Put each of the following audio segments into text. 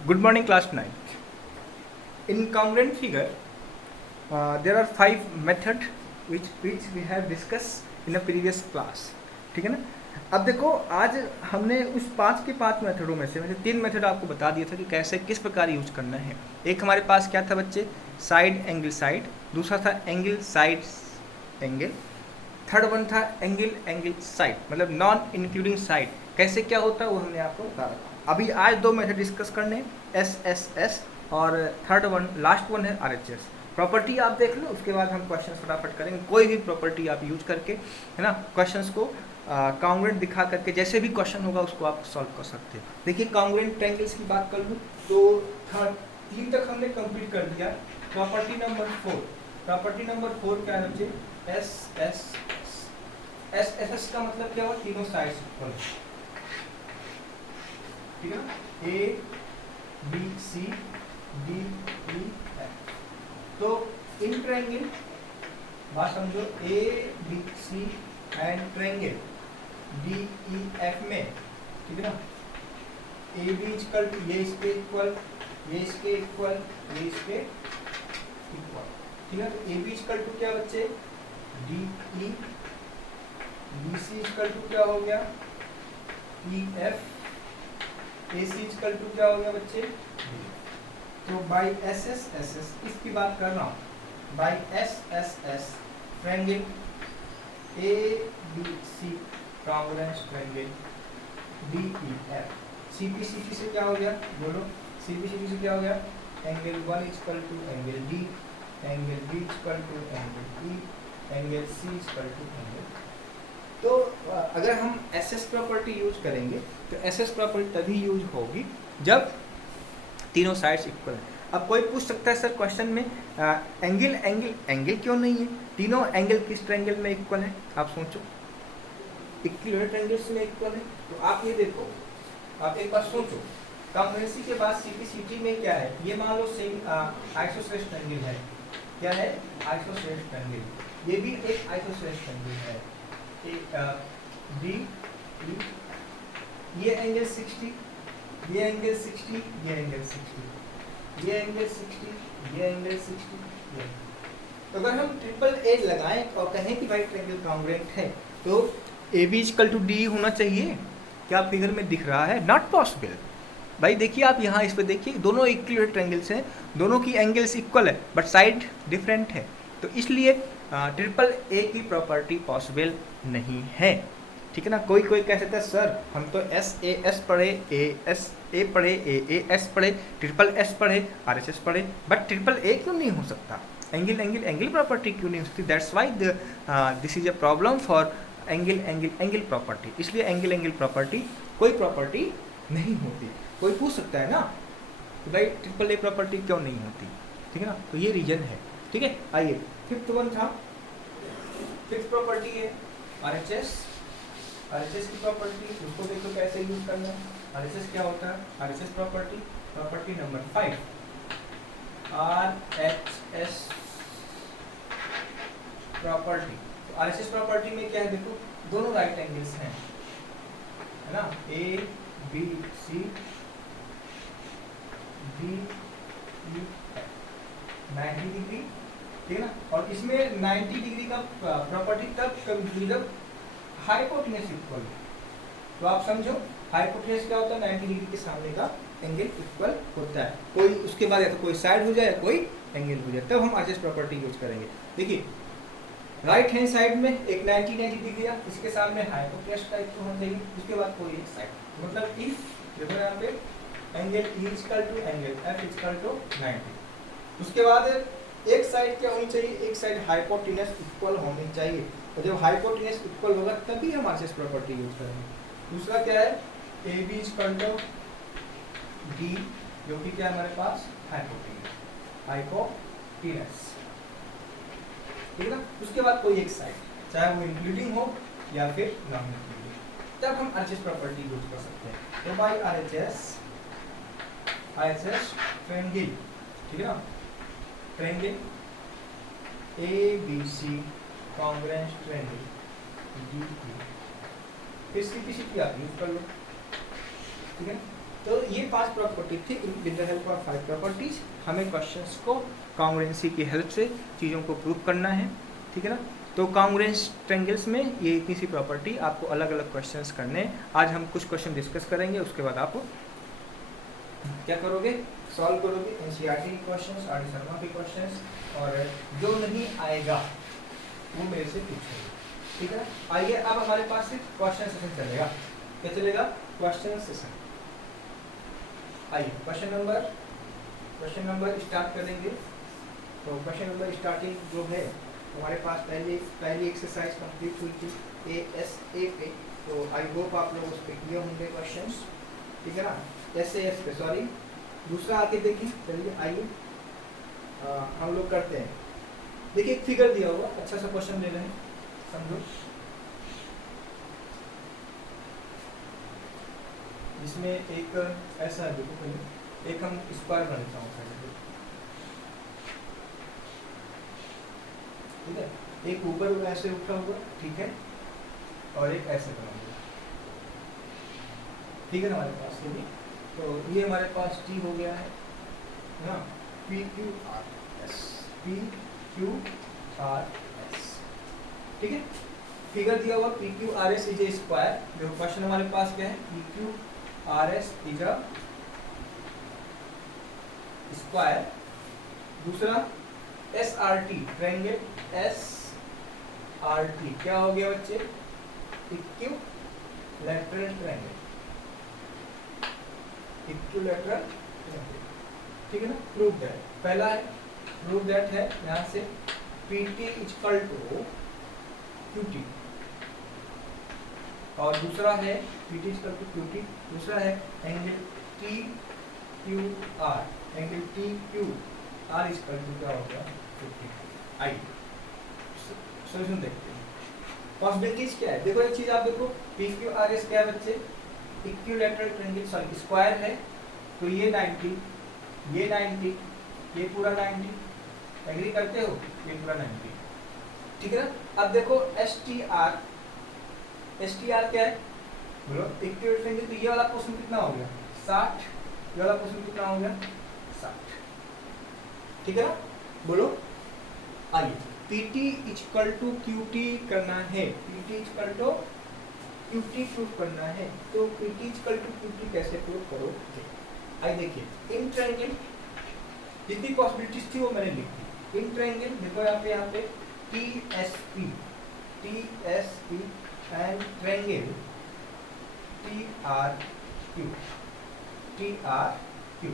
Good morning, class 9th. In congruent figure, there are 5 methods which we have discussed in a previous class. ठीक है ना। अब देखो, आज हमने उस 5 के 5 मेथडों में से 3 मेथड आपको बता दिया था कि कैसे किस प्रकार यूज करना है। एक हमारे पास क्या था बच्चे, साइड एंगल साइड, दूसरा था angle side angle, third one था एंगल एंगल साइड, मतलब नॉन इंक्लूडिंग साइड। कैसे क्या होता है वो हमने आपको बता रखा। अभी आज 2 मेथड डिस्कस करने, एस एस एस और थर्ड वन लास्ट वन है आर एच एस। प्रॉपर्टी आप देख लो, उसके बाद हम क्वेश्चन फटाफट करेंगे। कोई भी प्रॉपर्टी आप यूज करके, है ना, क्वेश्चंस को कॉन्ग्रुएंट दिखा करके जैसे भी क्वेश्चन होगा उसको आप सॉल्व कर सकते हैं। देखिए, कॉन्ग्रुएंट ट्रायंगल्स की बात कर लूँ तो 3 तक हमने कंप्लीट कर दिया। प्रॉपर्टी नंबर 4 क्या है बच्चे, S S S S S का मतलब क्या हुआ, तीनों साइड्स इक्वल, ठीक है ना, A B C D E F. तो इन ट्रायंगल बात समझो, A B C and triangle D E F में, ठीक है ना, ए बी इक्वल टू ये इसके इक्वल, ये इसके इक्वल, ये इसके इक्वल, ठीक है। तो ए बी इक्वल टू क्या बच्चे, D E, B C equal to क्या हो गया, E F, A C equal to क्या हो गया बच्चे, तो by S S S S इसकी बात कर रहा हूँ, by S S S triangle A B C congruent triangle D E F. C P C P से क्या हो गया, बोलो, सी पी सी पी से क्या हो गया, angle 1 equal to angle D, angle B equal to angle E, angle C equal to angle. तो अगर हम एस एस प्रॉपर्टी यूज करेंगे तो एस एस प्रॉपर्टी तभी यूज होगी जब तीनों साइड्स इक्वल है। अब कोई पूछ सकता है सर क्वेश्चन में एंगल एंगल एंगल क्यों नहीं है, तीनों एंगल किस ट्रायंगल में इक्वल है, आप सोचो, इक्विलेटरल ट्रायंगल्स में इक्वल है। तो आप ये देखो, आप एक बार सोचो, कॉन्ग्रुएंसी के बाद सीपीसीटी में क्या है, ये मान लो सेम आइसोसेलेस ट्रायंगल है, क्या है, आइसोसेलेस ट्रायंगल, ये भी एक आइसोसेलेस ट्रायंगल है, डी ई, ये एंगल 60, ये एंगल 60, ये एंगल 60, ये एंगल 60, ये एंगल 60, ये। तो अगर हम ट्रिपल ए लगाएं और कहें कि भाई ट्रायंगल कॉन्ग्रुएंट है तो A B equal to D होना चाहिए, क्या फिगर में दिख रहा है, नॉट पॉसिबल। भाई देखिए, आप यहाँ इस पे देखिए, दोनों इक्विलेटरल ट्रायंगल्स हैं, दोनों की एंगल्स इक्वल है बट साइड डिफरेंट है, तो इसलिए ट्रिपल ए की प्रॉपर्टी पॉसिबल नहीं है, ठीक है ना। कोई कह सकता है सर हम तो एस ए एस पढ़े, ए एस ए पढ़े, ए एस पढ़े, ट्रिपल एस पढ़े, आर एस एस पढ़े, बट ट्रिपल ए क्यों नहीं हो सकता, एंगल एंगल एंगल प्रॉपर्टी क्यों नहीं हो सकती। That's why this is a problem for angle angle angle property. इसलिए एंगल एंगल प्रॉपर्टी कोई प्रॉपर्टी नहीं होती। कोई पूछ सकता है ना तो भाई ट्रिपल ए प्रॉपर्टी क्यों नहीं होती, ठीक है ना, तो ये रीजन है, ठीक है। आइए, फिफ्थ वन था, फिफ्थ प्रॉपर्टी है आरएचएस। आरएचएस की प्रॉपर्टी उसको देखो कैसे यूज करना है। आरएचएस क्या होता है, RHS property number 5, RHS property. तो आरएचएस प्रॉपर्टी में क्या है, देखो, दोनों राइट एंगल्स हैं, है ना, A B C D E 90 degree, ठीक है ना। और इसमें 90 डिग्री का प्रॉपर्टी तब जब हाइपोटेन्यूज इक्वल, तो आप समझो हाइपोटेन्यूज क्या होता है, 90 डिग्री के सामने का एंगल इक्वल होता है। कोई उसके बाद या तो कोई साइड हो जाए या कोई एंगल हो जाए, तब हम आरएचएस प्रॉपर्टी यूज करेंगे। देखिए, राइट हैंड साइड में एक 90 डिग्री है, इसके सामने हाइपोटेन्यूज का इक्वल होना चाहिए, उसके बाद कोई एक साइड, मतलब इफ देखो यहाँ पे angle E equal to angle F equal to 90, उसके बाद एक साइड क्या होनी चाहिए, एक साइड हाइपोटेन्यूज इक्वल होनी चाहिए, और जब हाइपोटेन्यूज इक्वल होगा तभी हम आरएचएस प्रॉपर्टी यूज करेंगे। दूसरा क्या है, A B equal to D, जो कि क्या है हमारे पास, हाइपोटेन्यूज, ठीक है ना। उसके बाद कोई एक साइड, चाहे वो इंक्लूडिंग हो या फिर नॉन इंक्लूडिंग, तब हम आरएचएस प्रॉपर्टी यूज कर सकते हैं। तो बाय आरएचएस ट्रायंगल, ठीक है ना, triangle A B C congruent triangle D E, फिर सीपीसीटी आप यूज कर लो, ठीक है। तो ये 5 प्रॉपर्टी थी। With the help of 5 properties हमें क्वेश्चंस को कॉन्ग्रुएंसी की हेल्प से चीज़ों को प्रूव करना है, ठीक है ना। तो कॉन्ग्रुएंस ट्रायंगल्स में ये इतनी सी प्रॉपर्टी आपको अलग अलग क्वेश्चंस करने हैं। आज हम कुछ क्वेश्चन डिस्कस करेंगे, उसके बाद आप क्या करोगे, सॉल्व करोगे एनसीईआरटी के क्वेश्चंस, आर डी शर्मा के क्वेश्चंस, और जो नहीं आएगा वो मेरे से पूछेंगे, ठीक है। आइए अब हमारे पास सिर्फ क्वेश्चन सेशन चलेगा। क्या चलेगा? Question session. आइए क्वेश्चन नंबर स्टार्ट करेंगे। तो क्वेश्चन नंबर स्टार्टिंग जो है हमारे पास पहली एक्सरसाइज कंप्लीट हुई थी ASA पे, तो आई होप आप लोग उस पर किए होंगे क्वेश्चंस, ठीक है ना। SAS पे, सॉरी, दूसरा आके देखें। चलिए आइए हम लोग करते हैं। देखिए एक फिगर दिया हुआ, अच्छा सा क्वेश्चन ले रहे हैं, समझो। इसमें एक ऐसा है, देखो पहले एक हम स्क्वायर बना लेता हूँ, ठीक है। एक ऊपर ऐसे उठा हुआ, ठीक है, और एक ऐसे बना हुआ, ठीक है ना हमारे पास ये भी। तो ये हमारे पास T हो गया है ना, PQRS, ठीक है। फिगर दिया हुआ PQRS इज ए स्क्वायर। देखो क्वेश्चन हमारे पास क्या है, PQRS इज अ स्क्वायर। दूसरा SRT, ट्रायंगल SRT क्या हो गया बच्चे, इक्विलैटरल ट्रायंगल, इक्विलैटरल ट्रायंगल, ठीक है ना। प्रूव दैट, पहला है प्रूव दैट है यहाँ से PT इक्वल टू QT, और दूसरा है PT इक्वल टू QT, दूसरा है angle TQR, angle TQR equal to क्या हो गया 50। आइए सॉल्यूशन देखते हैं। पॉसिबिलिटीज क्या है, देखो एक चीज आप देखो, PQRS क्या है बच्चे, इक्विलैटरल ट्रायंगल, सॉरी स्क्वायर है, तो ये 90, ये 90, ये पूरा 90, एग्री करते हो, ये पूरा 90, ठीक है ना। अब देखो STR क्या है बोलो, इक्विलैटरल ट्रायंगल, तो ये वाला पोर्शन कितना हो गया 60, ये वाला पोर्शन कितना हो गया 60, ठीक है ना, बोलो। आइए PT इक्वल टू QT करना है, PT equal to QT proof करना है, तो PT इक्वल टू QT कैसे प्रूफ करोगे। आइए देखिए, इन ट्रायंगल जितनी पॉसिबिलिटीज थी वो मैंने लिख दी। इन ट्रायंगल देखो यहाँ पे TSP एंड ट्रायंगल TRQ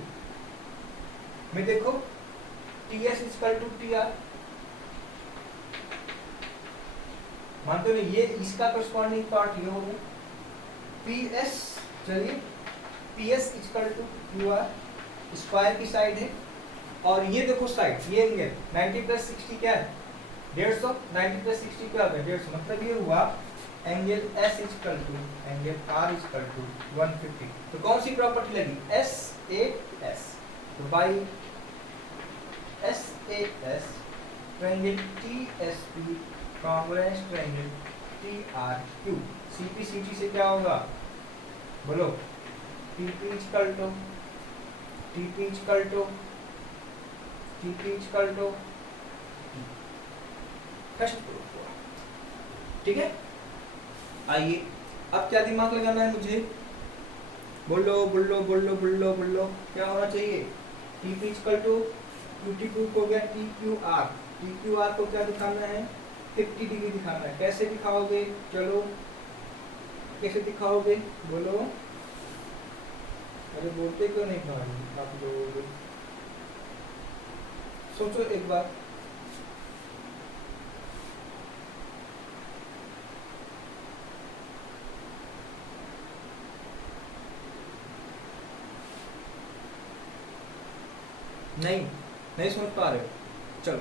में देखो TS इक्वल टू TR, मानते हो ये इसका करस्पॉन्डिंग पार्ट ये होगा PS, चलिए PS equal to QR, square की साइड है, और ये देखो साइड, ये एंगल 90 प्लस 60 क्या है 150, 90 प्लस 60 क्या होगा 150, मतलब ये हुआ angle S equal to angle R equal to 150। तो कौन सी प्रॉपर्टी लगी, SAS, तो by SAS triangle TSP congruence triangle TRQ, CP से क्या होगा बोलो, TP equal to first proof हुआ, ठीक है। आइए अब क्या दिमाग लगाना है मुझे, बोलो क्या होना चाहिए, TP equal to QT proof हो गया, TQR को क्या दिखाना है 50 डिग्री दिखाना है। कैसे दिखाओगे, चलो कैसे दिखाओगे बोलो, अरे बोलते क्यों नहीं भाई आप लोग, सोचो एक बार। नहीं समझ पा रहे हो, चलो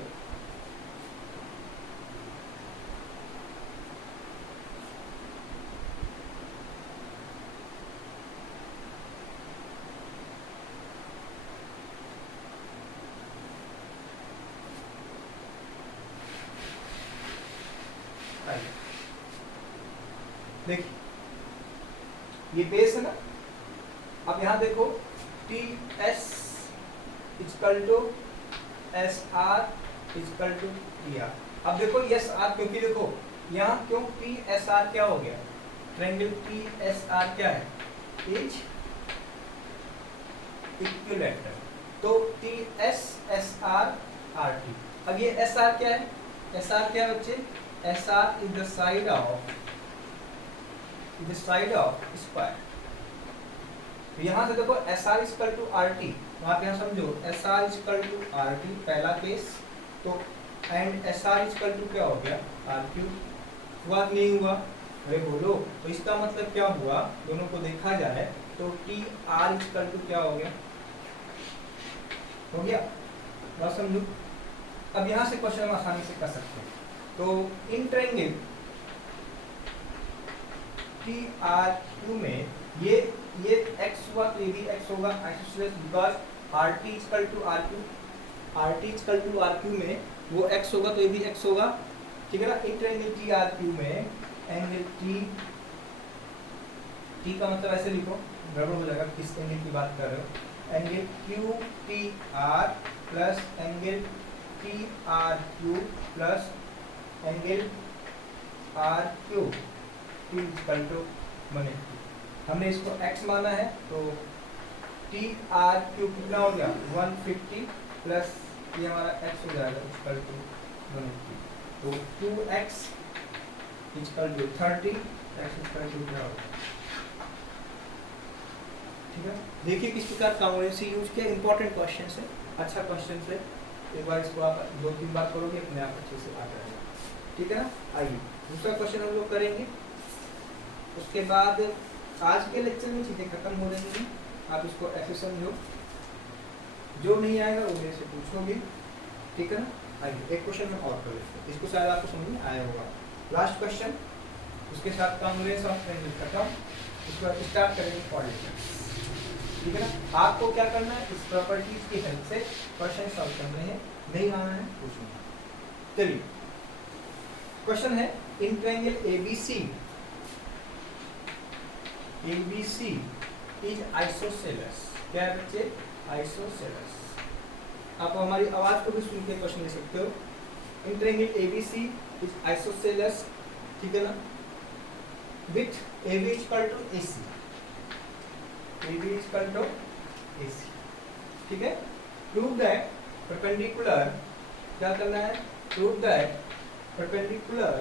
देखिए ये बेस है ना, अब यहाँ देखो T S equal to S R equal to T R. अब देखो एस आर, क्योंकि देखो यहाँ क्यों टी एस आर क्या हो गया, ट्रायंगल टी एस आर क्या है, इज इक्विलैटरल। तो T S S R R T. अब ये एस आर क्या है, एस आर क्या है बच्चे, S R is the side of square. यहाँ से देखो S R equal to R T, आप यहाँ समझो S R equal to R T पहला केस, तो and S R equal to क्या हो गया, आर क्यूब। हुआ कि नहीं हुआ, अरे बोलो। तो इसका मतलब क्या हुआ, दोनों को देखा जाए तो टी आर इक्वल टू क्या हो गया, बात समझो। अब यहाँ से क्वेश्चन हम आसानी से कर सकते हैं। तो in triangle T R Q में ये x हुआ तो ये भी x होगा, isosceles, because R T equal to R Q, R T equal to R Q में वो x होगा तो ये भी x होगा, ठीक है ना। इन ट्रायंगल टी आर क्यू में एंगल टी का मतलब ऐसे लिखो, गड़बड़ हो जाएगा, किस एंगल की बात कर रहे हो, angle Q T R plus angle T R Q plus angle R Q T equal to 180। हमने इसको x माना है तो टी आर क्यू कितना हो गया 150 प्लस ये हमारा x हो जाएगा इक्वल टू 180। तो 2x equal to 30, x equal to क्या होगा, ठीक है। देखिए किस प्रकार कॉन्ग्रुएंसी यूज किया, इंपॉर्टेंट क्वेश्चन है, अच्छा क्वेश्चन है। एक बार इसको आप 2-3 बार करोगे अपने आप अच्छे से आ जाएगा, ठीक है ना। आइए दूसरा क्वेश्चन हम लोग करेंगे, उसके बाद आज के लेक्चर में चीज़ें खत्म हो रही हैं। आप इसको ऐसे समझो, जो नहीं आएगा वो मेरे से पूछोगे, ठीक है ना। आइए एक क्वेश्चन हम और कर लेते हैं, इसको शायद आपको समझ में आया होगा। लास्ट क्वेश्चन, उसके साथ कॉन्ग्रुएंस ऑफ ट्रायंगल खत्म, उसके बाद स्टार्ट करेंगे कोऑर्डिनेट्स, ठीक है ना। आपको क्या करना है, इस प्रॉपर्टीज की हेल्प से क्वेश्चन सॉल्व करने हैं, नहीं आना है पूछना। चलिए क्वेश्चन है, इन ट्रायंगल ABC इज आइसोसेलेस, क्या है बच्चे, आइसोसेलेस। आप हमारी आवाज को भी सुन के क्वेश्चन ले सकते हो। In triangle ABC is isosceles, ठीक है ना, with AB equal to AC, AB equal to AC, ठीक है। प्रूव दैट परपेंडिकुलर, क्या करना है, prove that perpendicular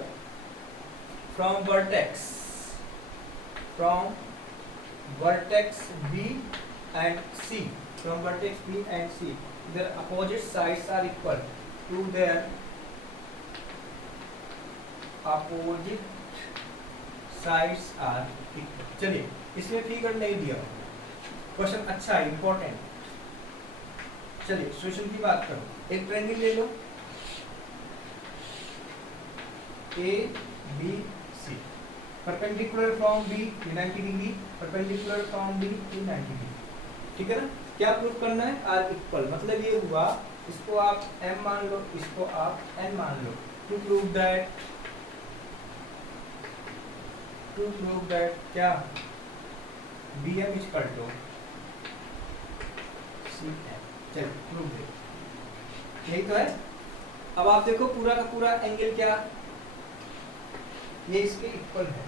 from vertex B and C, from vertex B and C, their opposite sides are equal to their opposite sides are equal। चलिए इसमें figure नहीं दिया, question अच्छा है, इंपॉर्टेंट। चलिए सॉल्यूशन की बात करो, एक ट्रायंगल ले लो A B C, perpendicular from B 90 degree, perpendicular from B 90 degree, ठीक है ना। क्या प्रूफ करना है, R इक्वल, मतलब ये हुआ, इसको आप M मान लो, इसको आप N मान लो। टू प्रूव दैट क्या, BM इक्वल टू CM। चलिए प्रूव दे, यही तो है। अब आप देखो पूरा का पूरा एंगल क्या, ये इसके इक्वल है।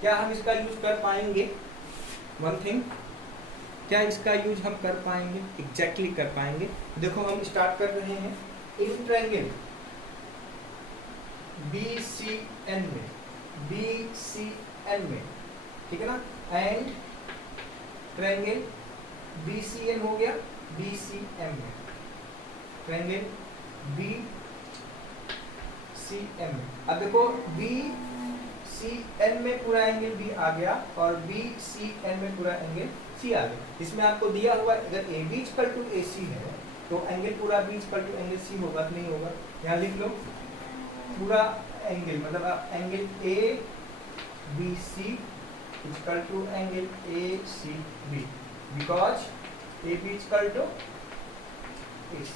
क्या हम इसका यूज कर पाएंगे, वन थिंग, क्या इसका यूज हम कर पाएंगे, एग्जैक्टली कर पाएंगे। देखो हम स्टार्ट कर रहे हैं, इन ट्रायंगल BCN में, ठीक है ना, एंड ट्रायंगल BCN हो गया BCM में, ट्रायंगल BCM में। अब देखो BCN में पूरा एंगल B आ गया और BCN में पूरा एंगल C आ गया। इसमें आपको दिया हुआ अगर AB इक्वल टू AC है तो एंगल पूरा B equal to angle C होगा कि नहीं होगा, यहाँ लिख लो पूरा एंगल, मतलब आप angle ABC equal to angle ACB, because AB equal to AC,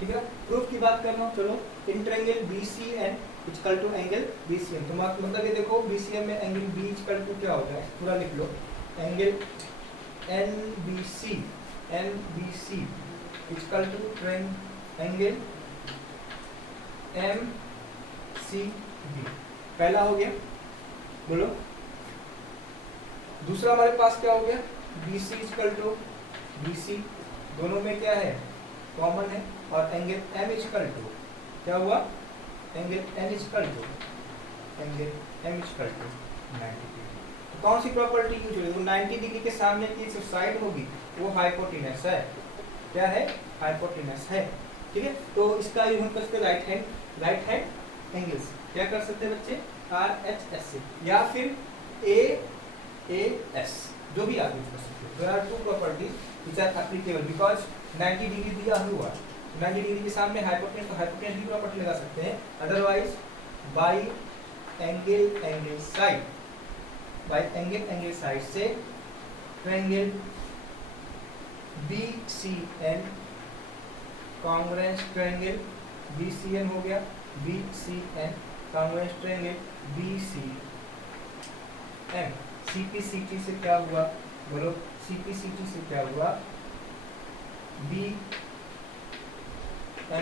ठीक है। प्रूफ की बात करना, चलो in triangle BCN equal to angle BCM, तो मतलब ये देखो BCM में एंगल B इक्वल टू क्या होगा, पूरा लिख लो, angle NBC equal to triangle MCD। पहला हो गया, बोलो। दूसरा हमारे पास क्या हो गया, BC इक्वल टू BC, दोनों में क्या है, कॉमन है। और एंगल M इक्वल टू क्या हुआ, angle M equal to 90 degree. तो कौन सी प्रॉपर्टी यूज होगी, वो 90 डिग्री के सामने की जो साइड होगी वो हाइपोटेनस है। क्या है, हाइपोटेनस है। ठीक है, तो इसका यूज हम कर सकते राइट हैंड एंगल्स, क्या कर सकते हैं बच्चे, RHS से, या फिर AAS, जो भी आप यूज कर सकते हो। There are two properties which are applicable because 90 degree दिया हुआ, 90 डिग्री के सामने हाइपोटेनस, तो हाइपोटेनस की प्रॉपर्टी लगा सकते हैं। अदरवाइज बाई एंगल साइड से triangle BCN congruence triangle BCN हो गया, BCN congruence triangle BCN। CPCT से क्या हुआ, बोलो, CPCT से क्या हुआ, BM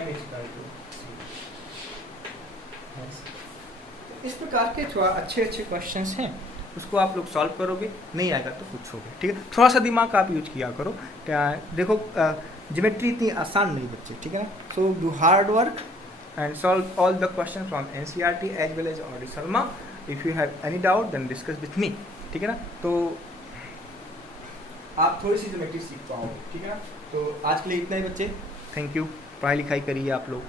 इक्वल टू C। इस प्रकार के थोड़ा अच्छे क्वेश्चंस हैं, उसको आप लोग सॉल्व करोगे, नहीं आएगा तो पूछोगे। ठीक है, थोड़ा सा दिमाग आप यूज किया करो। क्या देखो, ज्योमेट्री इतनी आसान नहीं बच्चे, ठीक है ना। So do hard work and solve all the question from NCERT as well as R D Sharma. If you have any doubt then discuss with me. ठीक है ना, तो आप थोड़ी सी ज्योमेट्री सीख पाओगे। ठीक है ना, तो आज के लिए इतना ही बच्चे, थैंक यू। पढ़ाई लिखाई करिए आप लोग।